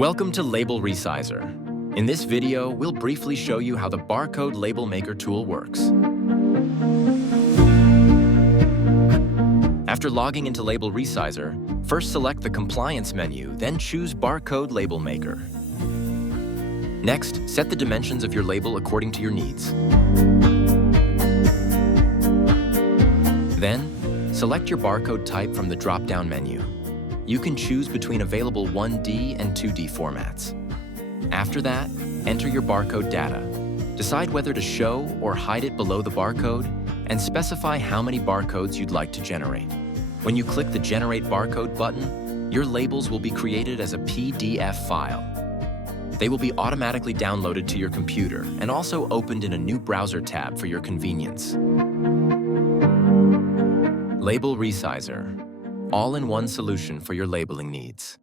Welcome to Label Resizer. In this video, we'll briefly show you how the Barcode Label Maker tool works. After logging into Label Resizer, first select the Compliance menu, then choose Barcode Label Maker. Next, set the dimensions of your label according to your needs. Then, select your barcode type from the drop-down menu. You can choose between available 1D and 2D formats. After that, enter your barcode data. Decide whether to show or hide it below the barcode, and specify how many barcodes you'd like to generate. When you click the Generate Barcode button, your labels will be created as a PDF file. They will be automatically downloaded to your computer and also opened in a new browser tab for your convenience. Label Resizer, all-in-one solution for your labeling needs.